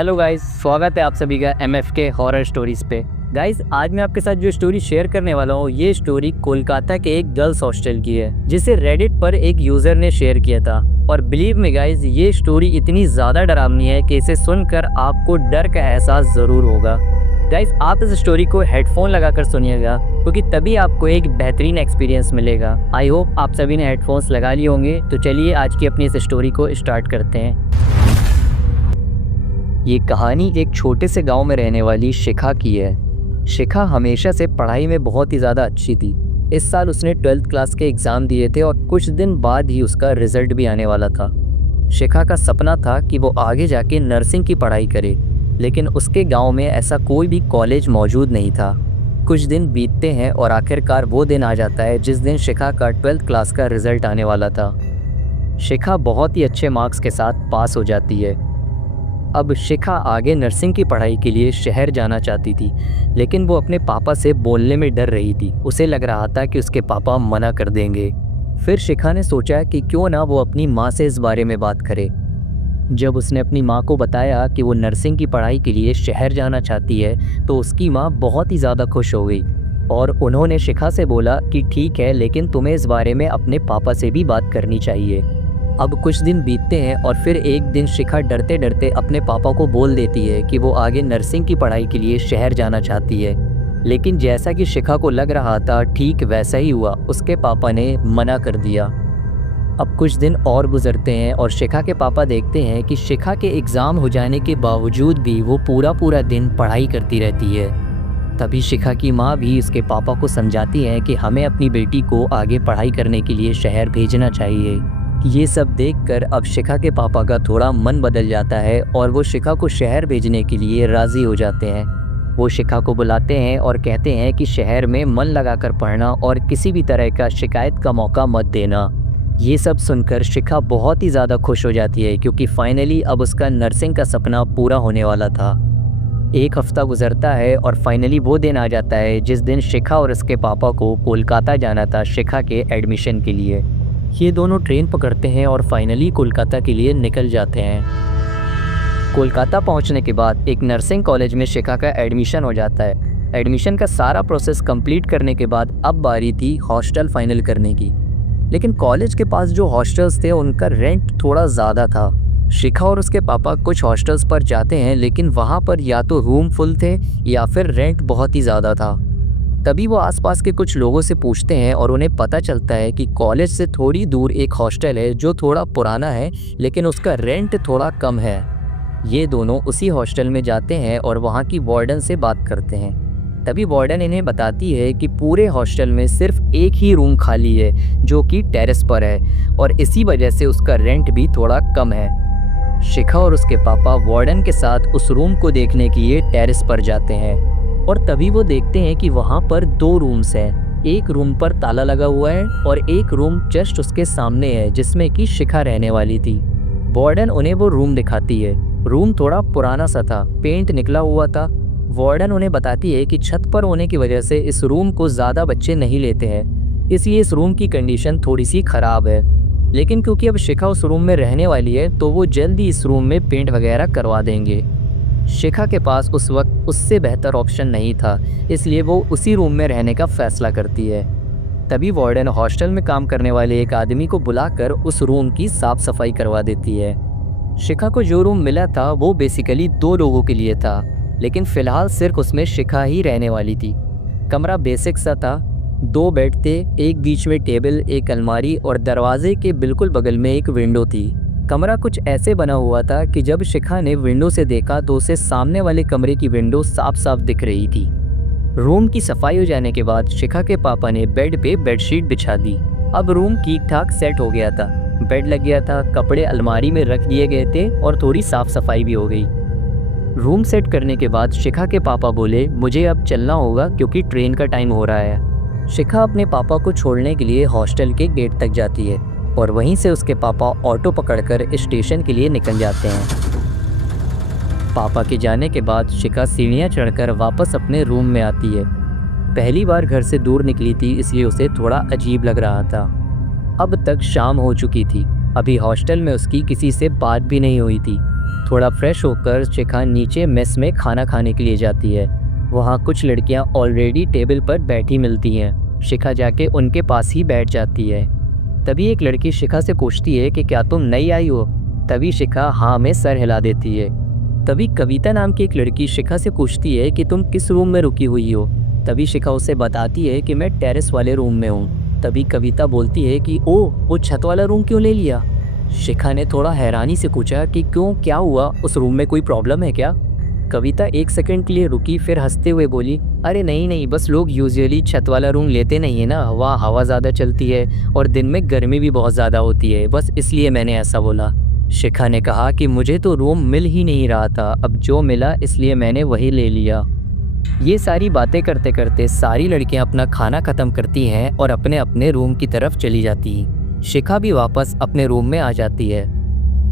Hello guys, स्वागत है आप सभी का MFK हॉरर स्टोरीज पे। गाइस, आज मैं आपके साथ जो स्टोरी शेयर करने वाला हूँ, ये स्टोरी कोलकाता के एक गर्ल्स हॉस्टल की है, जिसे रेडिट पर एक यूजर ने शेयर किया था। और बिलीव में गाइस, ये स्टोरी इतनी ज़्यादा डरावनी है कि इसे सुनकर आपको डर का एहसास ज़रूर होगा। गाइस, आप इस स्टोरी को हेडफोन लगाकर सुनिएगा, क्योंकि तभी आपको एक बेहतरीन एक्सपीरियंस मिलेगा। आई होप आप सभी ने हेडफोन्स लगा लिए होंगे। तो चलिए आज की अपनी इस स्टोरी को स्टार्ट करते हैं। ये कहानी एक छोटे से गांव में रहने वाली शिखा की है। शिखा हमेशा से पढ़ाई में बहुत ही ज़्यादा अच्छी थी। इस साल उसने 12th क्लास के एग्ज़ाम दिए थे और कुछ दिन बाद ही उसका रिजल्ट भी आने वाला था। शिखा का सपना था कि वो आगे जाके नर्सिंग की पढ़ाई करे, लेकिन उसके गांव में ऐसा कोई भी कॉलेज मौजूद नहीं था। कुछ दिन बीतते हैं और आखिरकार वो दिन आ जाता है जिस दिन शिखा का 12th क्लास का रिजल्ट आने वाला था। शिखा बहुत ही अच्छे मार्क्स के साथ पास हो जाती है। अब शिखा आगे नर्सिंग की पढ़ाई के लिए शहर जाना चाहती थी, लेकिन वो अपने पापा से बोलने में डर रही थी। उसे लग रहा था कि उसके पापा मना कर देंगे। फिर शिखा ने सोचा कि क्यों ना वो अपनी माँ से इस बारे में बात करे। जब उसने अपनी माँ को बताया कि वो नर्सिंग की पढ़ाई के लिए शहर जाना चाहती है, तो उसकी माँ बहुत ही ज़्यादा खुश हो गई और उन्होंने शिखा से बोला कि ठीक है, लेकिन तुम्हें इस बारे में अपने पापा से भी बात करनी चाहिए। अब कुछ दिन बीतते हैं और फिर एक दिन शिखा डरते डरते अपने पापा को बोल देती है कि वो आगे नर्सिंग की पढ़ाई के लिए शहर जाना चाहती है। लेकिन जैसा कि शिखा को लग रहा था, ठीक वैसा ही हुआ। उसके पापा ने मना कर दिया। अब कुछ दिन और गुजरते हैं और शिखा के पापा देखते हैं कि शिखा के एग्ज़ाम हो जाने के बावजूद भी वो पूरा दिन पढ़ाई करती रहती है। तभी शिखा की माँ भी उसके पापा को समझाती है कि हमें अपनी बेटी को आगे पढ़ाई करने के लिए शहर भेजना चाहिए। ये सब देखकर अब शिखा के पापा का थोड़ा मन बदल जाता है और वो शिखा को शहर भेजने के लिए राज़ी हो जाते हैं। वो शिखा को बुलाते हैं और कहते हैं कि शहर में मन लगाकर पढ़ना और किसी भी तरह का शिकायत का मौका मत देना। ये सब सुनकर शिखा बहुत ही ज़्यादा खुश हो जाती है, क्योंकि फाइनली अब उसका नर्सिंग का सपना पूरा होने वाला था। एक हफ्ता गुजरता है और फाइनली वो दिन आ जाता है जिस दिन शिखा और उसके पापा को कोलकाता जाना था शिखा के एडमिशन के लिए। ये दोनों ट्रेन पकड़ते हैं और फाइनली कोलकाता के लिए निकल जाते हैं। कोलकाता पहुंचने के बाद एक नर्सिंग कॉलेज में शिखा का एडमिशन हो जाता है। एडमिशन का सारा प्रोसेस कंप्लीट करने के बाद अब बारी थी हॉस्टल फाइनल करने की। लेकिन कॉलेज के पास जो हॉस्टल्स थे उनका रेंट थोड़ा ज़्यादा था। शिखा और उसके पापा कुछ हॉस्टल्स पर जाते हैं, लेकिन वहाँ पर या तो रूम फुल थे या फिर रेंट बहुत ही ज़्यादा था। तभी वो आसपास के कुछ लोगों से पूछते हैं और उन्हें पता चलता है कि कॉलेज से थोड़ी दूर एक हॉस्टल है जो थोड़ा पुराना है, लेकिन उसका रेंट थोड़ा कम है। ये दोनों उसी हॉस्टल में जाते हैं और वहाँ की वार्डन से बात करते हैं। तभी वार्डन इन्हें बताती है कि पूरे हॉस्टल में सिर्फ एक ही रूम खाली है, जो कि टेरेस पर है, और इसी वजह से उसका रेंट भी थोड़ा कम है। शिखा और उसके पापा वार्डन के साथ उस रूम को देखने के लिए टेरेस पर जाते हैं और तभी वो देखते हैं कि वहाँ पर 2 रूम्स हैं। एक रूम पर ताला लगा हुआ है और एक रूम जस्ट उसके सामने है, जिसमें कि शिखा रहने वाली थी। वार्डन उन्हें वो रूम दिखाती है। रूम थोड़ा पुराना सा था, पेंट निकला हुआ था। वार्डन उन्हें बताती है कि छत पर होने की वजह से इस रूम को ज़्यादा बच्चे नहीं लेते हैं, इसलिए इस रूम की कंडीशन थोड़ी सी ख़राब है। लेकिन क्योंकि अब शिखा उस रूम में रहने वाली है, तो वो जल्दी इस रूम में पेंट वगैरह करवा देंगे। शिखा के पास उस वक्त उससे बेहतर ऑप्शन नहीं था, इसलिए वो उसी रूम में रहने का फैसला करती है। तभी वार्डन हॉस्टल में काम करने वाले एक आदमी को बुलाकर उस रूम की साफ सफाई करवा देती है। शिखा को जो रूम मिला था वो बेसिकली 2 लोगों के लिए था, लेकिन फ़िलहाल सिर्फ उसमें शिखा ही रहने वाली थी। कमरा बेसिक सा था। 2 बेड थे, एक बीच में टेबल, एक अलमारी और दरवाजे के बिल्कुल बगल में एक विंडो थी। कमरा कुछ ऐसे बना हुआ था कि जब शिखा ने विंडो से देखा तो उसे सामने वाले कमरे की विंडो साफ साफ दिख रही थी। रूम की सफाई हो जाने के बाद शिखा के पापा ने बेड पे बेडशीट बिछा दी। अब रूम ठीक ठाक सेट हो गया था। बेड लग गया था, कपड़े अलमारी में रख दिए गए थे और थोड़ी साफ सफाई भी हो गई। रूम सेट करने के बाद शिखा के पापा बोले, मुझे अब चलना होगा क्योंकि ट्रेन का टाइम हो रहा है। शिखा अपने पापा को छोड़ने के लिए हॉस्टल के गेट तक जाती है और वहीं से उसके पापा ऑटो पकड़कर स्टेशन के लिए निकल जाते हैं। पापा के जाने के बाद शिखा सीढ़ियाँ चढ़कर वापस अपने रूम में आती है। पहली बार घर से दूर निकली थी, इसलिए उसे थोड़ा अजीब लग रहा था। अब तक शाम हो चुकी थी। अभी हॉस्टल में उसकी किसी से बात भी नहीं हुई थी। थोड़ा फ्रेश होकर शिखा नीचे मेस में खाना खाने के लिए जाती है। वहाँ कुछ लड़कियाँ ऑलरेडी टेबल पर बैठी मिलती हैं। शिखा जाके उनके पास ही बैठ जाती है। तभी एक लड़की शिखा से पूछती है कि क्या तुम नई आई हो? तभी शिखा हाँ में सर हिला देती है। तभी कविता नाम की एक लड़की शिखा से पूछती है कि तुम किस रूम में रुकी हुई हो? तभी शिखा उसे बताती है कि मैं टेरेस वाले रूम में हूँ। तभी कविता बोलती है कि ओह, वो छत वाला रूम क्यों ले लिया? शिखा ने थोड़ा हैरानी से पूछा कि क्यों, क्या हुआ, उस रूम में कोई प्रॉब्लम है क्या? कविता एक सेकंड के लिए रुकी, फिर हंसते हुए बोली, अरे नहीं नहीं, बस लोग यूजुअली छत वाला रूम लेते नहीं है ना, वहाँ हवा ज़्यादा चलती है और दिन में गर्मी भी बहुत ज़्यादा होती है, बस इसलिए मैंने ऐसा बोला। शिखा ने कहा कि मुझे तो रूम मिल ही नहीं रहा था, अब जो मिला इसलिए मैंने वही ले लिया। ये सारी बातें करते करते सारी लड़कियां अपना खाना ख़त्म करती हैं और अपने अपने रूम की तरफ चली जाती हैं। शिखा भी वापस अपने रूम में आ जाती है।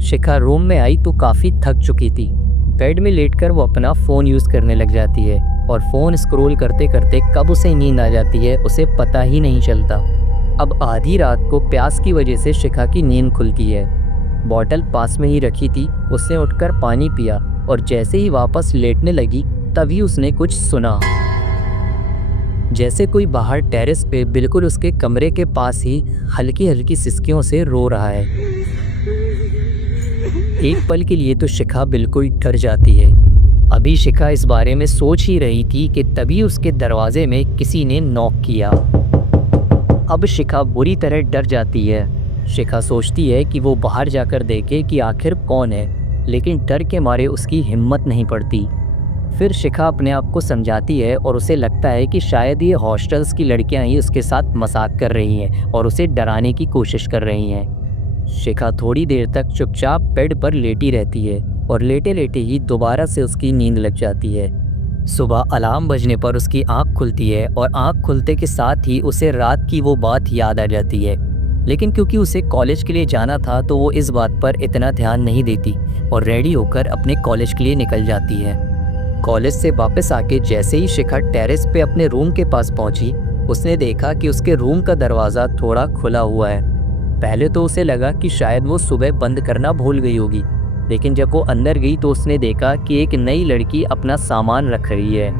शिखा रूम में आई तो काफ़ी थक चुकी थी। बेड में लेटकर वो अपना फ़ोन यूज़ करने लग जाती है और फ़ोन स्क्रॉल करते करते कब उसे नींद आ जाती है उसे पता ही नहीं चलता। अब आधी रात को प्यास की वजह से शिखा की नींद खुलती है। बॉटल पास में ही रखी थी, उसने उठकर पानी पिया और जैसे ही वापस लेटने लगी तभी उसने कुछ सुना। जैसे कोई बाहर टेरेस पे बिल्कुल उसके कमरे के पास ही हल्की हल्की सिसकियों से रो रहा है। एक पल के लिए तो शिखा बिल्कुल डर जाती है। अभी शिखा इस बारे में सोच ही रही थी कि तभी उसके दरवाजे में किसी ने नॉक किया। अब शिखा बुरी तरह डर जाती है। शिखा सोचती है कि वो बाहर जाकर देखे कि आखिर कौन है, लेकिन डर के मारे उसकी हिम्मत नहीं पड़ती। फिर शिखा अपने आप को समझाती है और उसे लगता है कि शायद ये हॉस्टल्स की लड़कियां ही उसके साथ मजाक कर रही हैं और उसे डराने की कोशिश कर रही हैं। शिखा थोड़ी देर तक चुपचाप बेड पर लेटी रहती है और लेटे लेटे ही दोबारा से उसकी नींद लग जाती है। सुबह अलार्म बजने पर उसकी आंख खुलती है और आंख खुलते के साथ ही उसे रात की वो बात याद आ जाती है, लेकिन क्योंकि उसे कॉलेज के लिए जाना था तो वो इस बात पर इतना ध्यान नहीं देती और रेडी होकर अपने कॉलेज के लिए निकल जाती है। कॉलेज से वापस आके जैसे ही शिखा टेरेस पे अपने रूम के पास पहुंची, उसने देखा कि उसके रूम का दरवाज़ा थोड़ा खुला हुआ है। पहले तो उसे लगा कि शायद वो सुबह बंद करना भूल गई होगी, लेकिन जब वो अंदर गई तो उसने देखा कि एक नई लड़की अपना सामान रख रही है।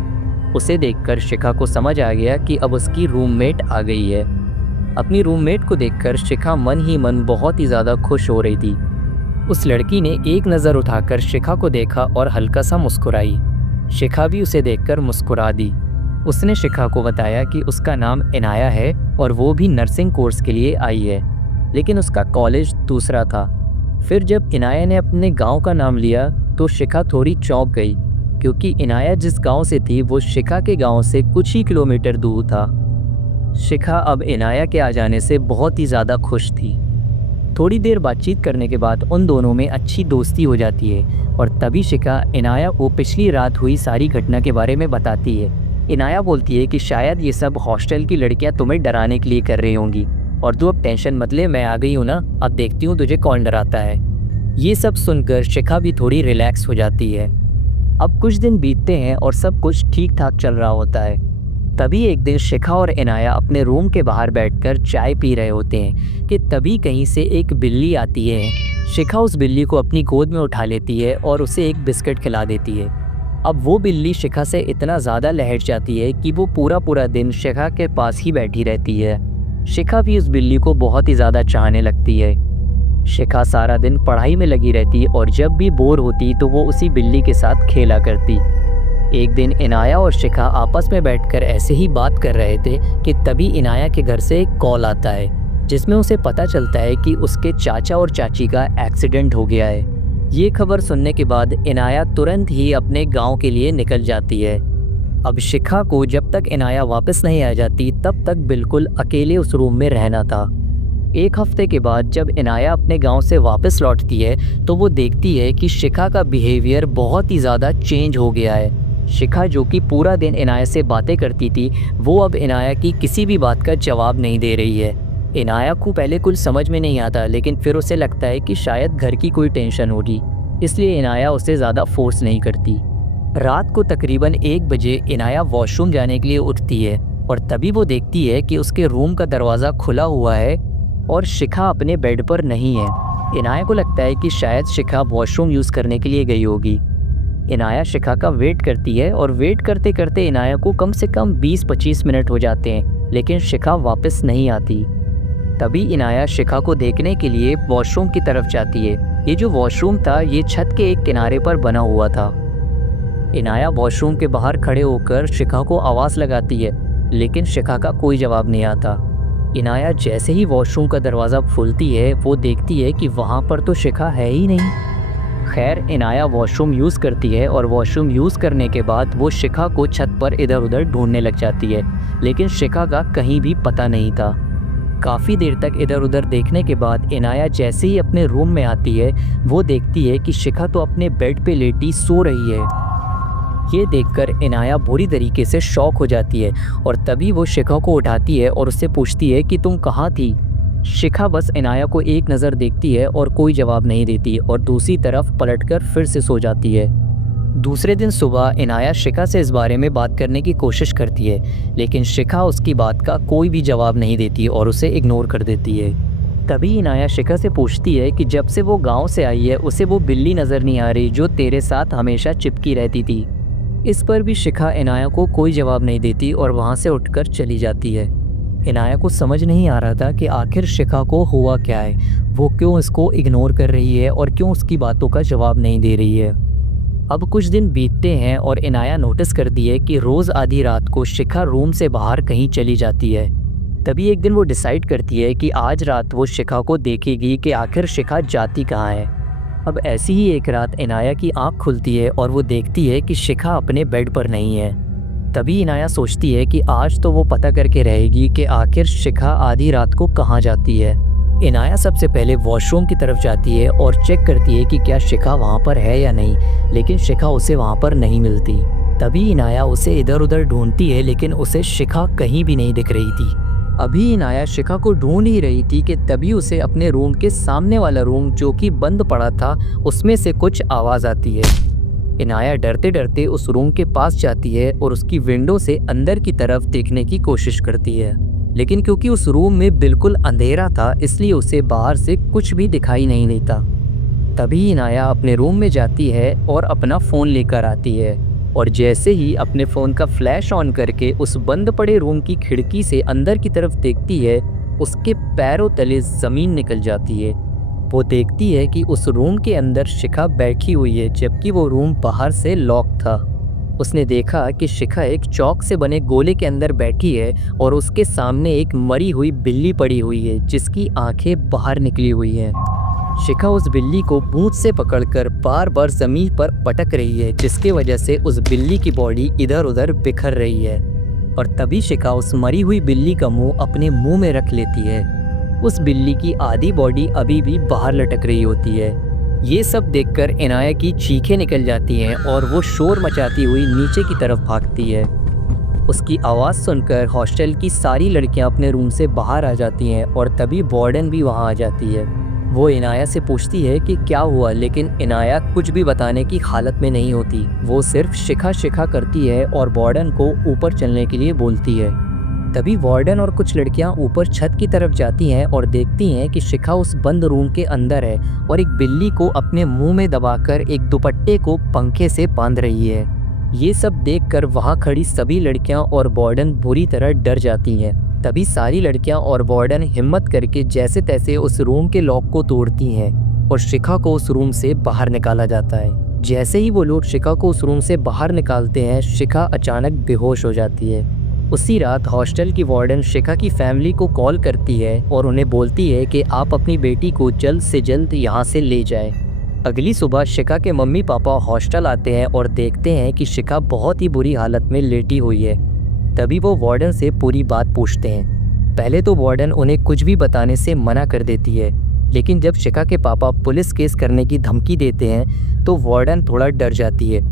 उसे देखकर शिखा को समझ आ गया कि अब उसकी रूममेट आ गई है। अपनी रूममेट को देखकर शिखा मन ही मन बहुत ही ज़्यादा खुश हो रही थी। उस लड़की ने एक नज़र उठाकर शिखा को देखा और हल्का सा मुस्कुराई। शिखा भी उसे देखकर मुस्कुरा दी। उसने शिखा को बताया कि उसका नाम इनाया है और वो भी नर्सिंग कोर्स के लिए आई है, लेकिन उसका कॉलेज दूसरा था। फिर जब इनाया ने अपने गांव का नाम लिया तो शिखा थोड़ी चौंक गई, क्योंकि इनाया जिस गांव से थी वो शिखा के गांव से कुछ ही किलोमीटर दूर था। शिखा अब इनाया के आ जाने से बहुत ही ज़्यादा खुश थी। थोड़ी देर बातचीत करने के बाद उन दोनों में अच्छी दोस्ती हो जाती है और तभी शिखा इनाया को पिछली रात हुई सारी घटना के बारे में बताती है। इनाया बोलती है कि शायद ये सब हॉस्टल की लड़कियां तुम्हें डराने के लिए कर रही होंगी और तू अब टेंशन मत ले, मैं आ गई हूँ ना, अब देखती हूँ तुझे कौन डराता है। ये सब सुनकर शिखा भी थोड़ी रिलैक्स हो जाती है। अब कुछ दिन बीतते हैं और सब कुछ ठीक ठाक चल रहा होता है। तभी एक दिन शिखा और इनाया अपने रूम के बाहर बैठकर चाय पी रहे होते हैं कि तभी कहीं से एक बिल्ली आती है। शिखा उस बिल्ली को अपनी गोद में उठा लेती है और उसे एक बिस्किट खिला देती है। अब वो बिल्ली शिखा से इतना ज़्यादा लहट जाती है कि वो पूरा दिन शिखा के पास ही बैठी रहती है। शिखा भी उस बिल्ली को बहुत ही ज़्यादा चाहने लगती है। शिखा सारा दिन पढ़ाई में लगी रहती और जब भी बोर होती तो वो उसी बिल्ली के साथ खेला करती। एक दिन इनाया और शिखा आपस में बैठकर ऐसे ही बात कर रहे थे कि तभी इनाया के घर से एक कॉल आता है, जिसमें उसे पता चलता है कि उसके चाचा और चाची का एक्सीडेंट हो गया है। ये खबर सुनने के बाद इनाया तुरंत ही अपने गांव के लिए निकल जाती है। अब शिखा को जब तक इनाया वापस नहीं आ जाती तब तक बिल्कुल अकेले उस रूम में रहना था। एक हफ्ते के बाद जब इनाया अपने गांव से वापस लौटती है तो वो देखती है कि शिखा का बिहेवियर बहुत ही ज़्यादा चेंज हो गया है। शिखा जो कि पूरा दिन इनाया से बातें करती थी, वो अब इनाया की किसी भी बात का जवाब नहीं दे रही है। इनाया को पहले कुछ समझ में नहीं आता, लेकिन फिर उसे लगता है कि शायद घर की कोई टेंशन होगी, इसलिए इनाया उसे ज़्यादा फोर्स नहीं करती। रात को तकरीबन 1 बजे इनाया वॉशरूम जाने के लिए उठती है और तभी वो देखती है कि उसके रूम का दरवाज़ा खुला हुआ है और शिखा अपने बेड पर नहीं है। इनाया को लगता है कि शायद शिखा वॉशरूम यूज़ करने के लिए गई होगी। इनाया शिखा का वेट करती है और वेट करते करते इनाया को कम से कम 20-25 मिनट हो जाते हैं, लेकिन शिखा वापस नहीं आती। तभी इनाया शिखा को देखने के लिए वॉशरूम की तरफ जाती है। ये जो वॉशरूम था ये छत के एक किनारे पर बना हुआ था। इनाया वॉशरूम के बाहर खड़े होकर शिखा को आवाज़ लगाती है, लेकिन शिखा का कोई जवाब नहीं आता। इनाया जैसे ही वॉशरूम का दरवाज़ा खोलती है वो देखती है कि वहाँ पर तो शिखा है ही नहीं। खैर, इनाया वॉशरूम यूज़ करती है और वॉशरूम यूज़ करने के बाद वो शिखा को छत पर इधर उधर ढूंढने लग जाती है, लेकिन शिखा का कहीं भी पता नहीं था। काफ़ी देर तक इधर उधर देखने के बाद इनाया जैसे ही अपने रूम में आती है वो देखती है कि शिखा तो अपने बेड पे लेटी सो रही है। ये देखकर इनाया बुरी तरीके से शॉक हो जाती है और तभी वो शिखा को उठाती है और उससे पूछती है कि तुम कहाँ थी। शिखा बस इनाया को एक नज़र देखती है और कोई जवाब नहीं देती और दूसरी तरफ पलटकर फिर से सो जाती है। दूसरे दिन सुबह इनाया शिखा से इस बारे में बात करने की कोशिश करती है, लेकिन शिखा उसकी बात का कोई भी जवाब नहीं देती और उसे इग्नोर कर देती है। तभी इनाया शिखा से पूछती है कि जब से वो गांव से आई है उसे वो बिल्ली नज़र नहीं आ रही जो तेरे साथ हमेशा चिपकी रहती थी। इस पर भी शिखा इनाया को कोई जवाब नहीं देती और वहाँ से उठकर चली जाती है। इनाया को समझ नहीं आ रहा था कि आखिर शिखा को हुआ क्या है, वो क्यों इसको इग्नोर कर रही है और क्यों उसकी बातों का जवाब नहीं दे रही है। अब कुछ दिन बीतते हैं और इनाया नोटिस करती है कि रोज़ आधी रात को शिखा रूम से बाहर कहीं चली जाती है। तभी एक दिन वो डिसाइड करती है कि आज रात वो शिखा को देखेगी कि आखिर शिखा जाती कहाँ है। अब ऐसी ही एक रात इनाया की आंख खुलती है और वो देखती है कि शिखा अपने बेड पर नहीं है। तभी इनाया सोचती है कि आज तो वो पता करके रहेगी कि आखिर शिखा आधी रात को कहाँ जाती है। इनाया सबसे पहले वॉशरूम की तरफ जाती है और चेक करती है कि क्या शिखा वहाँ पर है या नहीं, लेकिन शिखा उसे वहाँ पर नहीं मिलती। तभी इनाया उसे इधर उधर ढूंढती है, लेकिन उसे शिखा कहीं भी नहीं दिख रही थी। अभी इनाया शिखा को ढूंढ ही रही थी कि तभी उसे अपने रूम के सामने वाला रूम जो कि बंद पड़ा था उसमें से कुछ आवाज़ आती है। इनाया डरते डरते उस रूम के पास जाती है और उसकी विंडो से अंदर की तरफ देखने की कोशिश करती है, लेकिन क्योंकि उस रूम में बिल्कुल अंधेरा था इसलिए उसे बाहर से कुछ भी दिखाई नहीं देता। तभी इनाया अपने रूम में जाती है और अपना फ़ोन लेकर आती है और जैसे ही अपने फ़ोन का फ्लैश ऑन करके उस बंद पड़े रूम की खिड़की से अंदर की तरफ देखती है, उसके पैरों तले ज़मीन निकल जाती है। वो देखती है कि उस रूम के अंदर शिखा बैठी हुई है, जबकि वो रूम बाहर से लॉक था। उसने देखा कि शिखा एक चौक से बने गोले के अंदर बैठी है और उसके सामने एक मरी हुई बिल्ली पड़ी हुई है जिसकी आंखें बाहर निकली हुई हैं। शिखा उस बिल्ली को पूंछ से पकड़कर बार बार ज़मीन पर पटक रही है, जिसकी वजह से उस बिल्ली की बॉडी इधर उधर बिखर रही है। और तभी शिखा उस मरी हुई बिल्ली का मुंह अपने मुंह में रख लेती है। उस बिल्ली की आधी बॉडी अभी भी बाहर लटक रही होती है। ये सब देखकर इनाया की चीखें निकल जाती हैं और वो शोर मचाती हुई नीचे की तरफ भागती है। उसकी आवाज़ सुनकर हॉस्टल की सारी लड़कियां अपने रूम से बाहर आ जाती हैं और तभी वार्डन भी वहां आ जाती है। वो इनाया से पूछती है कि क्या हुआ, लेकिन इनाया कुछ भी बताने की हालत में नहीं होती। वो सिर्फ शिखा शिखा करती है और वार्डन को ऊपर चलने के लिए बोलती है। तभी वार्डन और कुछ लड़कियां ऊपर छत की तरफ जाती हैं और देखती हैं कि शिखा उस बंद रूम के अंदर है और एक बिल्ली को अपने मुंह में दबाकर एक दुपट्टे को पंखे से बांध रही है। ये सब देखकर वहां खड़ी सभी लड़कियां और वार्डन बुरी तरह डर जाती हैं। तभी सारी लड़कियां और वार्डन हिम्मत करके जैसे तैसे उस रूम के लॉक को तोड़ती हैं और शिखा को उस रूम से बाहर निकाला जाता है। जैसे ही वो लोग शिखा को उस रूम से बाहर निकालते हैं, शिखा अचानक बेहोश हो जाती है। उसी रात हॉस्टल की वार्डन शिखा की फैमिली को कॉल करती है और उन्हें बोलती है कि आप अपनी बेटी को जल्द से जल्द यहाँ से ले जाएं। अगली सुबह शिखा के मम्मी पापा हॉस्टल आते हैं और देखते हैं कि शिखा बहुत ही बुरी हालत में लेटी हुई है। तभी वो वार्डन से पूरी बात पूछते हैं। पहले तो वार्डन उन्हें कुछ भी बताने से मना कर देती है, लेकिन जब शिखा के पापा पुलिस केस करने की धमकी देते हैं तो वार्डन थोड़ा डर जाती है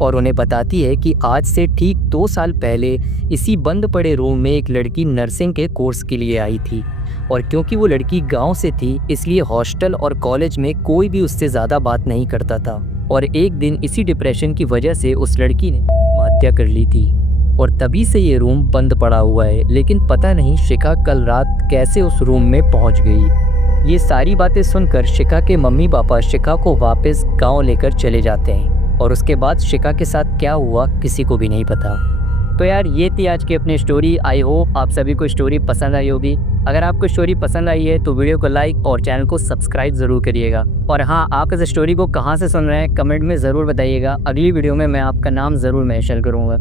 और उन्हें बताती है कि आज से ठीक 2 साल पहले इसी बंद पड़े रूम में एक लड़की नर्सिंग के कोर्स के लिए आई थी और क्योंकि वो लड़की गांव से थी इसलिए हॉस्टल और कॉलेज में कोई भी उससे ज़्यादा बात नहीं करता था। और एक दिन इसी डिप्रेशन की वजह से उस लड़की ने आत्महत्या कर ली थी और तभी से ये रूम बंद पड़ा हुआ है। लेकिन पता नहीं शिखा कल रात कैसे उस रूम में पहुंच गई। ये सारी बातें सुनकर शिखा के मम्मी पापा शिखा को वापस गांव लेकर चले जाते हैं और उसके बाद शिखा के साथ क्या हुआ किसी को भी नहीं पता। तो यार ये थी आज की अपनी स्टोरी। आई होप आप सभी को स्टोरी पसंद आई होगी। अगर आपको स्टोरी पसंद आई है तो वीडियो को लाइक और चैनल को सब्सक्राइब ज़रूर करिएगा। और हाँ, आप इस स्टोरी को कहाँ से सुन रहे हैं कमेंट में ज़रूर बताइएगा। अगली वीडियो में मैं आपका नाम ज़रूर मेंशन करूँगा।